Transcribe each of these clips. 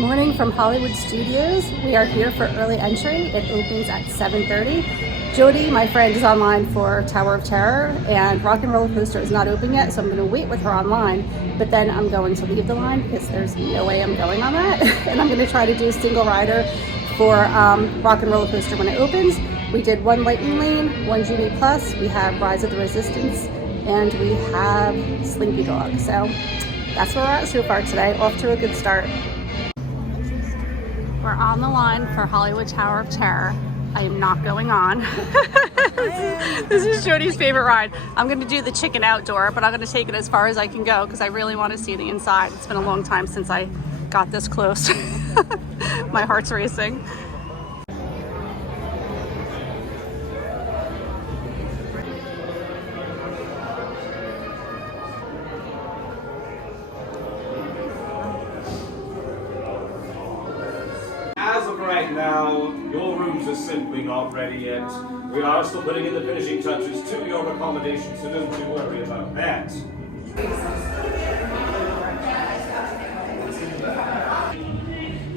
Morning from Hollywood Studios. We are here for early entry. It opens at 7:30. Jody, my friend, is online for Tower of Terror, and Rock and Roller Coaster is not open yet, so I'm going to wait with her online, but then I'm going to leave the line because there's no way I'm going on that. And I'm going to try to do a single rider for Rock and Roller Coaster when it opens. We did one Lightning Lane, one GD Plus, we have Rise of the Resistance, and we have Slinky Dog. So that's where we're at so far today. Off to a good start. We're on the line for Hollywood Tower of Terror. I am not going on. This is Jody's favorite ride. I'm going to do the chicken outdoor, but I'm going to take it as far as I can go because I really want to see the inside. It's been a long time since I got this close. My heart's racing. As of right now, your rooms are simply not ready yet. We are still putting in the finishing touches to your accommodation, so don't you worry about that.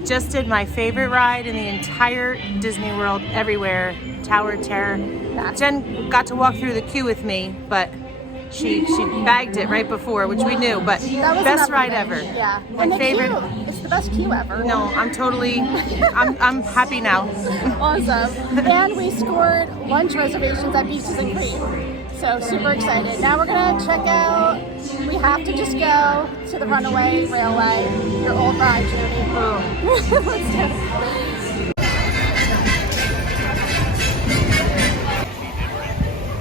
Just did my favorite ride in the entire Disney World, everywhere, Tower of Terror. Jen got to walk through the queue with me, but she bagged it right before, which we knew, but best ride ever. Yeah. My And the favorite. queue, it's the best queue ever. No, I'm happy now. Awesome. And we scored lunch reservations at Beaches and Cream. So super excited. Now we're gonna check out, we have to just go to the Runaway Railway, your old ride, Jody. Let's do it.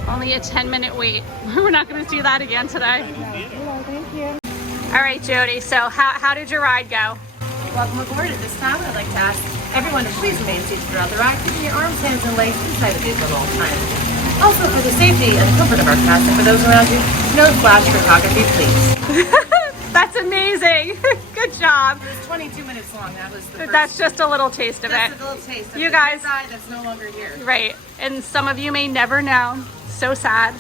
Only a 10-minute wait. We're not gonna see that again today. Thank you. All right, Jody, so how did your ride go? Welcome aboard. At this time, I'd like to ask everyone to please remain seated throughout the ride, keeping your arms, hands, and legs inside the vehicle at all times. Also, for the safety and the comfort of our cast and for those around you, no flash photography, please. That's amazing. Good job. It was 22 minutes long. That was the first. That's just a little taste of it. Just a little taste of You the guys- ride that's no longer here. Right, and some of you may never know. So sad.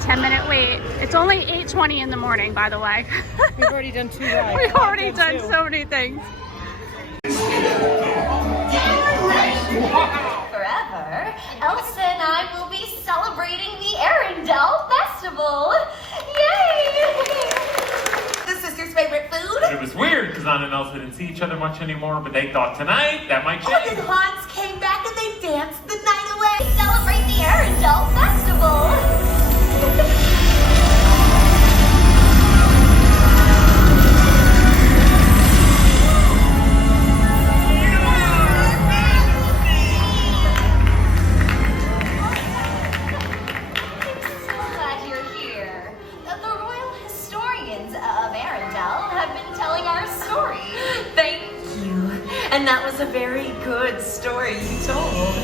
10-minute wait. It's only 8:20 in the morning, by the way. We've already done 2 rides. We've already done so many things. Forever, Elsa and I will be celebrating the Arendelle Festival. Yay! The sister's favorite food. It was weird because Anna and Elsa didn't see each other much anymore, but they thought tonight that might Oh, change. and Hans came back and they danced the night away. Celebrate the Arendelle Festival. And that was a very good story you told.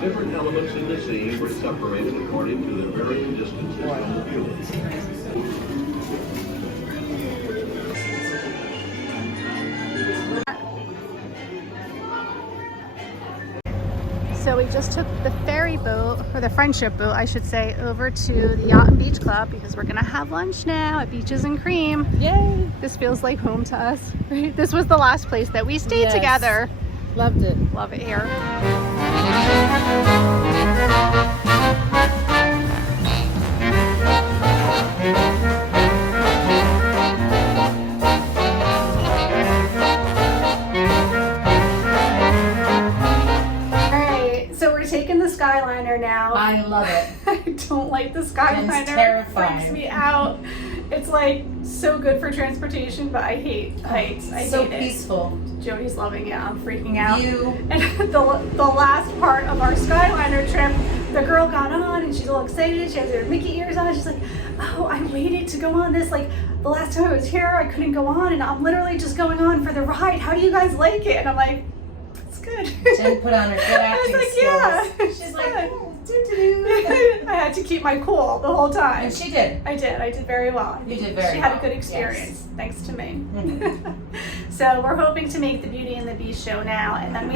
Different elements in the scene were separated according to their varying distances from the viewer. So we just took the ferry boat, or the friendship boat, I should say, over to the Yacht and Beach Club because we're gonna have lunch now at Beaches and Cream. Yay! This feels like home to us. Right? This was the last place that we stayed Yes. together. Loved it. Love it here. Skyliner now. I love it. I don't like the Skyliner. It's terrifying. It freaks me out. It's like so good for transportation, but I hate heights. I so hate peaceful. it. Jody's loving it. I'm freaking out. View. And the last part of our Skyliner trip, the girl got on and she's all excited. She has her Mickey ears on. She's like, oh, I waited to go on this. Like the last time I was here, I couldn't go on, and I'm literally just going on for the ride. How do you guys like it? And I'm like, it's good. Jen put on her good acting like, skills. yeah. She's like, I had to keep my cool the whole time. and she did. I did very well. You did very She had a well. good experience, Yes. thanks to me. Mhm. So we're hoping to make the Beauty and the Beast show now, and then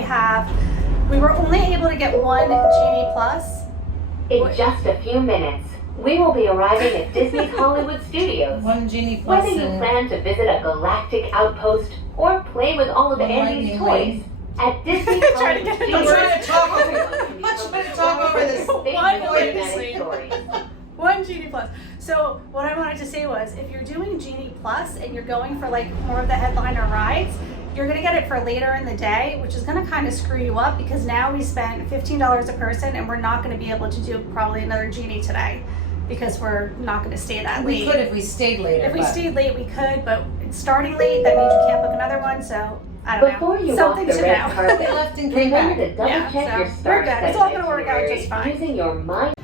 we were only able to get one Genie Plus. In just a few minutes, we will be arriving at Disney's Hollywood Studios. One Genie Plus Whether you and plan to visit a galactic outpost or play with all of One Andy's lightning toys, lane. at Disney's Trying to Hollywood get it I'm Studios, trying to talk over everyone much can better talk over this. One cinematic lightning stories. One Genie Plus. So what I wanted to say was, if you're doing Genie Plus and you're going for like more of the headliner rides, you're gonna get it for later in the day, which is gonna kind of screw you up, because now we spent $15 a person and we're not gonna be able to do probably another Genie today, because we're not gonna stay that We late. could if we stayed later. If we but stayed late, we could, but starting late, that means you can't book another one, so I don't Before know. you Something walk the to red know. They carpet, left and came remember back. to double Yeah, check so your we're star good. It's all gonna work out itinerary just fine. using your mind.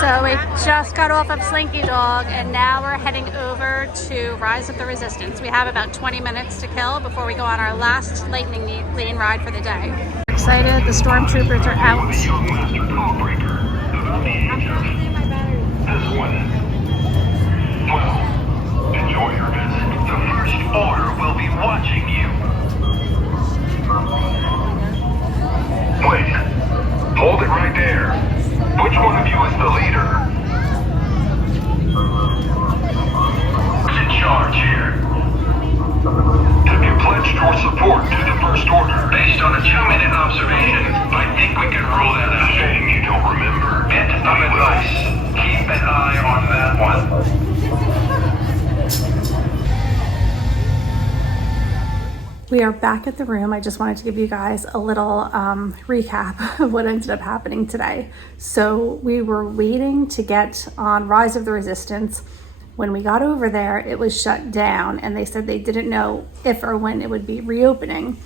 So we just got off of Slinky Dog and now we're heading over to Rise of the Resistance. We have about 20 minutes to kill before we go on our last lightning lane ride for the day. We're excited, the stormtroopers are out. This one. Well, enjoy your visit. The First Order will be watching you. Wait. Hold it right there. Which one of you is the leader? Who's in charge here? Have you pledged your support to the First Order? Based on a 2-minute observation, I think we can rule that out. Shame you don't remember. Get some advice. Keep an eye on that one. We are back at the room. I just wanted to give you guys a little recap of what ended up happening today. So we were waiting to get on Rise of the Resistance. When we got over there, it was shut down and they said they didn't know if or when it would be reopening.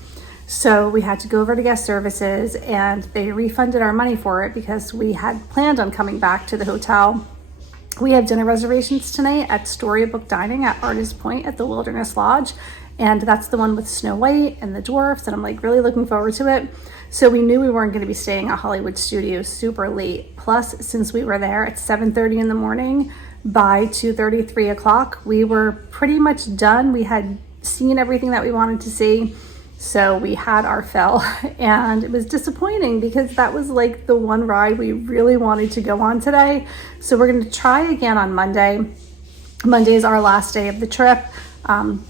So we had to go over to guest services and they refunded our money for it because we had planned on coming back to the hotel. We have dinner reservations tonight at Storybook Dining at Artist Point at the Wilderness Lodge. And that's the one with Snow White and the dwarfs, and I'm like really looking forward to it. So we knew we weren't going to be staying at Hollywood Studios super late. Plus, since we were there at 7:30 in the morning, by 2:30, 3 o'clock, we were pretty much done. We had seen everything that we wanted to see. So we had our fill, and it was disappointing because that was like the one ride we really wanted to go on today. So we're going to try again on Monday. Monday is our last day of the trip.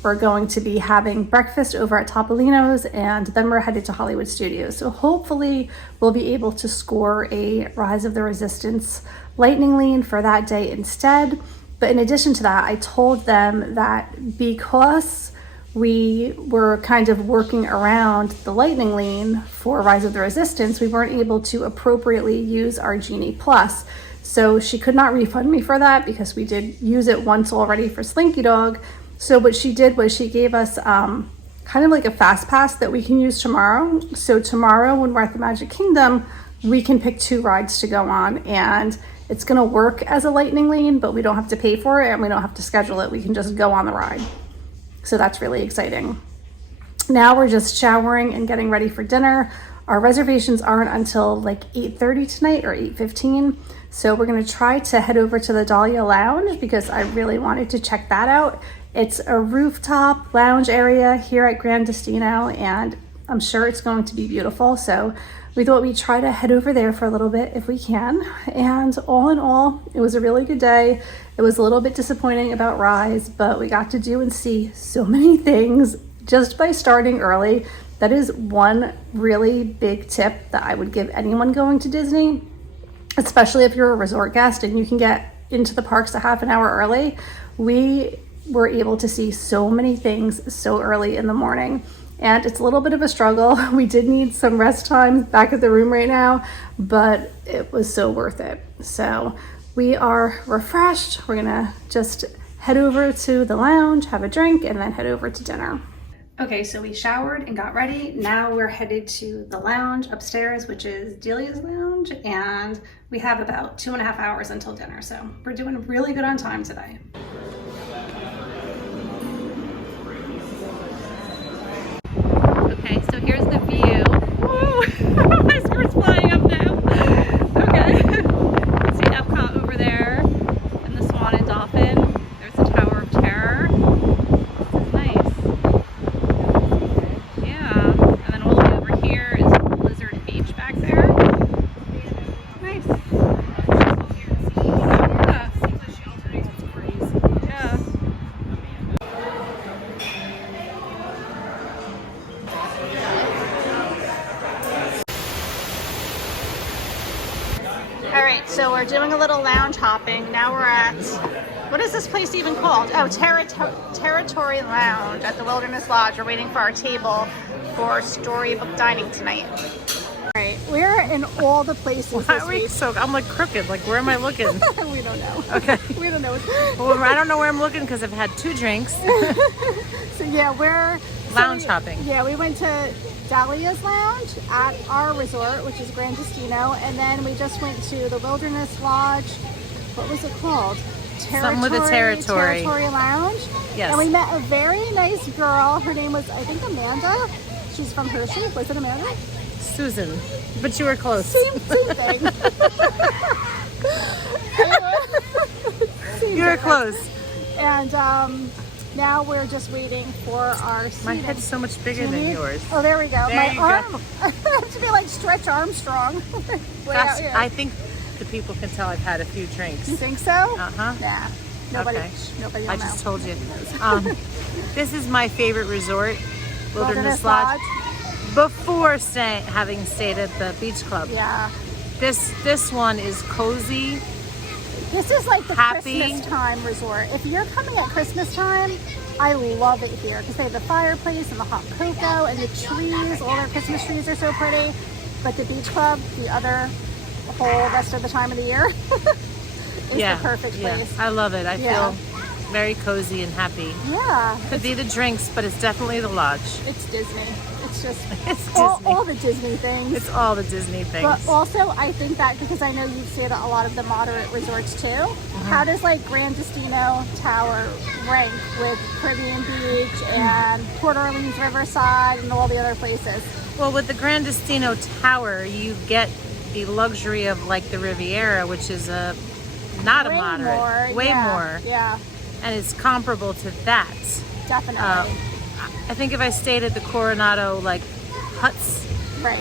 We're going to be having breakfast over at Topolino's and then we're headed to Hollywood Studios. So hopefully we'll be able to score a Rise of the Resistance lightning lane for that day instead. But in addition to that, I told them that because we were kind of working around the lightning lane for Rise of the Resistance, we weren't able to appropriately use our Genie Plus. So she could not refund me for that because we did use it once already for Slinky Dog. So what she did was she gave us kind of like a fast pass that we can use tomorrow. So tomorrow when we're at the Magic Kingdom, we can pick 2 rides to go on and it's gonna work as a lightning lane, but we don't have to pay for it and we don't have to schedule it. We can just go on the ride. So that's really exciting. Now we're just showering and getting ready for dinner. Our reservations aren't until like 8:30 tonight or 8:15. So we're gonna try to head over to the Dahlia Lounge because I really wanted to check that out. It's a rooftop lounge area here at Grand Destino, and I'm sure it's going to be beautiful. So we thought we'd try to head over there for a little bit if we can. And all in all, it was a really good day. It was a little bit disappointing about Rise, but we got to do and see so many things just by starting early. That is one really big tip that I would give anyone going to Disney, especially if you're a resort guest and you can get into the parks a half an hour early. We were able to see so many things so early in the morning, and it's a little bit of a struggle. We did need some rest time back at the room right now, but it was so worth it. So we are refreshed. We're gonna just head over to the lounge, have a drink, and then head over to dinner. Okay, so we showered and got ready. Now we're headed to the lounge upstairs, which is Delia's lounge, and we have about 2.5 hours until dinner. So we're doing really good on time today. Okay, so here's the view. Woo! My skirt's flying up now. Okay. You see Epcot over there and the Swan and Dolphin. There's the Tower of Terror. This is nice. Yeah. And then all the way over here is Blizzard Beach back there. Nice. Yeah. Yeah. All right, so we're doing a little lounge hopping. Now we're at, what is this place even called? Oh, Territory Lounge at the Wilderness Lodge. We're waiting for our table for Storybook dining tonight. All right, we're in all the places Why are we so, I'm like crooked, like where am I looking? We don't know. Okay. We don't know. Well, I don't know where I'm looking because I've had 2 drinks. So yeah, we're Lounge hopping. Yeah, we went to Dahlia's Lounge at our resort, which is Grand Destino, and then we just went to the Wilderness Lodge. What was it called? Something with a territory. Territory Lounge. Yes. And we met a very nice girl. Her name was, I think, Amanda. She's from Hershey. Was it Amanda? Susan, but you were close. Same thing. You were close. And now we're just waiting for our seating. My head's so much bigger than yours. Oh, there we go. There My you arm. go. I have to be like Stretch Armstrong. Way out Gosh, here. I think the people can tell I've had a few drinks. You think so? Uh-huh. Nah. Nobody. Okay. Nobody will I know. just told you. This is my favorite resort, Wilderness Lodge. Before having stayed at the beach club. Yeah. This one is cozy. This is like the Happy. Christmas time resort. If you're coming at Christmas time, I love it here because they have the fireplace and the hot cocoa and the trees. All their Christmas trees are so pretty. But the beach club, the other whole rest of the time of the year, is the perfect place. I love it. I feel very cozy and happy. Yeah. Could be the drinks, but it's definitely the lodge. It's Disney. It's just It's all Disney. the Disney things. It's all the Disney things. But also, I think that because I know you've stayed at a lot of the moderate resorts too. How does like Grand Destino Tower rank with Caribbean Beach and Port Orleans Riverside and all the other places? Well, with the Grand Destino Tower, you get the luxury of like the Riviera, which is not a moderate, way more. Yeah, and it's comparable to that. definitely. I think if I stayed at the Coronado like huts, Right.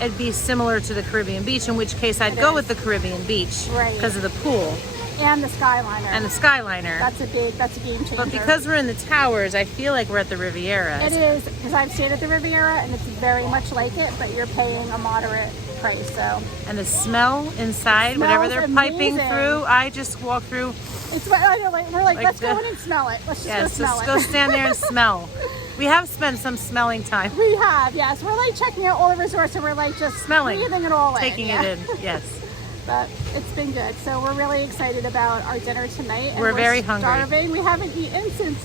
it'd be similar to the Caribbean Beach, in which case I'd go with the Caribbean Beach Right. because of the pool And the Skyliner. and the Skyliner. That's a game changer. But because we're in the towers, I feel like we're at the Riviera. it is, because I've stayed at the Riviera and it's very much like it, but you're paying a moderate price. So And the smell inside, Smells whatever they're piping amazing. through, I just walk through. it's we're like Like let's go the- in and smell it. Let's just Yes, go smell just it. go stand there and smell. We have spent some smelling time. We have, yes. We're like checking out all the resorts and we're like just Smelling. breathing it all in. Taking yeah. it in, yes. But it's been good. So we're really excited about our dinner tonight. And We're very hungry. Starving. We haven't eaten since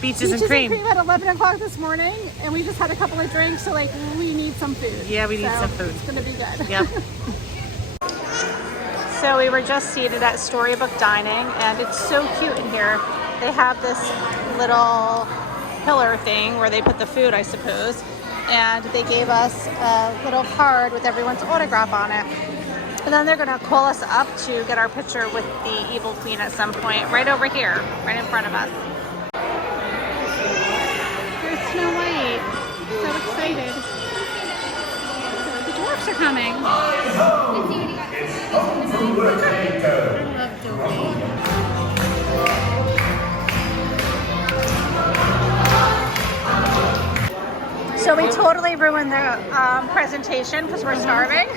Beaches and cream. at 11 o'clock this morning, and we just had a couple of drinks, so like we need some food. Yeah, we need some food. It's gonna be good. Yep. So we were just seated at Storybook Dining, and it's so cute in here. They have this little pillar thing where they put the food, I suppose. And they gave us a little card with everyone's autograph on it. And then they're gonna call us up to get our picture with the Evil Queen at some point, right over here, right in front of us. There's Snow White. So excited. The dwarfs are coming. So we totally ruined the presentation because we're starving.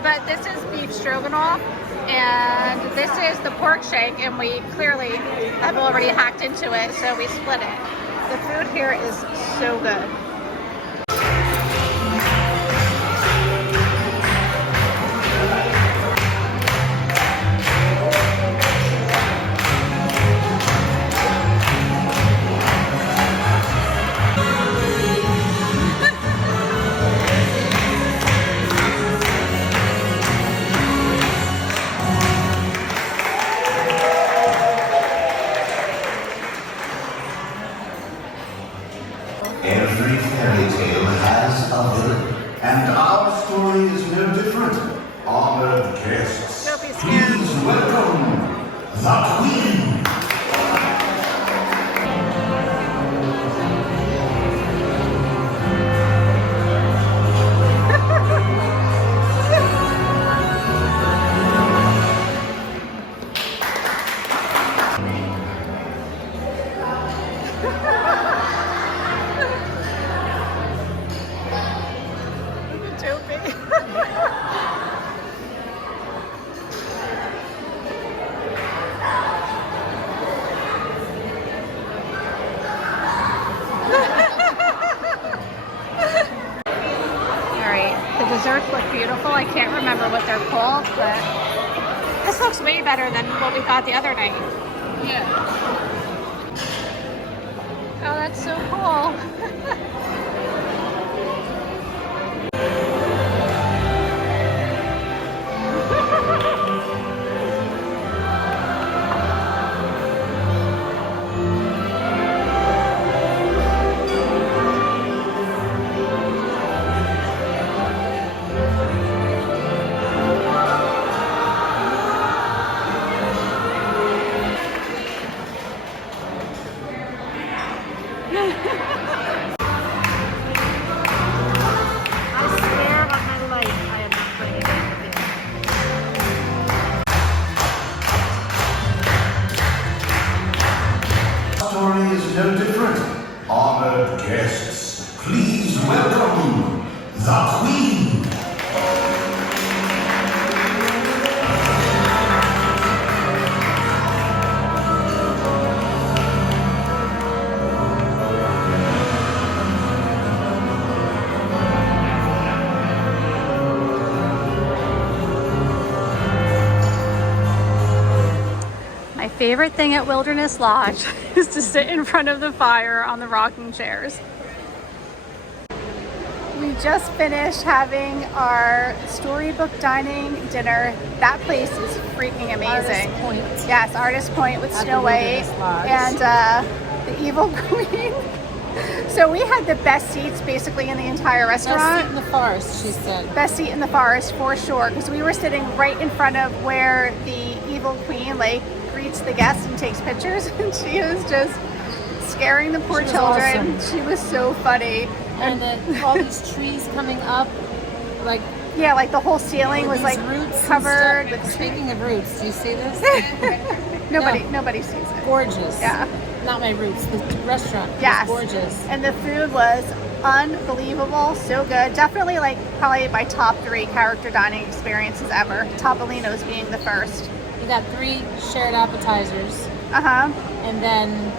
But this is beef stroganoff, and this is the pork shank, and we clearly have already hacked into it, so we split it. The food here is so good. Every fairy tale has a villain, and our story is no different. Honored guests, Don't be scared. please welcome the Queen. Desserts look beautiful. I can't remember what they're called, but this looks way better than what we got the other night. Yeah. Oh, that's so cool. No different. Honored guests, please welcome the Queen. My favorite thing at Wilderness Lodge is to sit in front of the fire on the rocking chairs. We just finished having our Storybook dining dinner. That place is freaking amazing. Artist Point. Yes, Artist Point with At Snow the White Wilderness Lodge. and the Evil Queen. So we had the best seats basically in the entire restaurant. Best seat in the forest, she said. Best seat in the forest for sure, because we were sitting right in front of where the Evil Queen greets the guests and takes pictures, and she was just scaring the poor children. Awesome. She was so funny. And then all these trees coming up, like yeah, like the whole ceiling was these like roots covered with with Speaking of roots, do you see this? nobody sees it. Gorgeous. Yeah. Not my roots. The restaurant Yes. was gorgeous. And the food was unbelievable, so good. Definitely probably my top 3 character dining experiences ever. Topolino's being the first. We got 3 shared appetizers, and then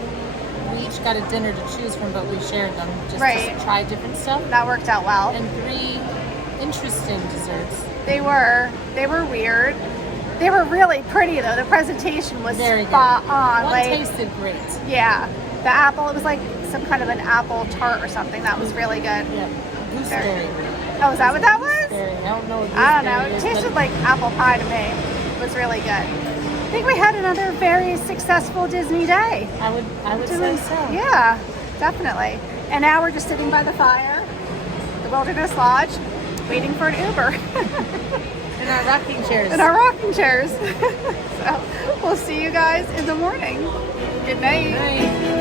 we each got a dinner to choose from, but we shared them just Right. to try different stuff. That worked out well. And 3 interesting desserts. They were weird. They were really pretty though. The presentation was Very spot good. on. One tasted great. Yeah, the apple. It was like some kind of an apple tart or something. That was really good. Yeah, gooseberry. Oh, is that what that was? Gooseberry. I don't know what I don't know. gooseberry It is, tasted but like apple pie to me. It was really good. I think we had another very successful Disney day. I would say so. Yeah. Definitely. And now we're just sitting by the fire, the Wilderness Lodge, waiting for an Uber. In our rocking chairs. In our rocking chairs. So we'll see you guys in the morning. Good night. Night.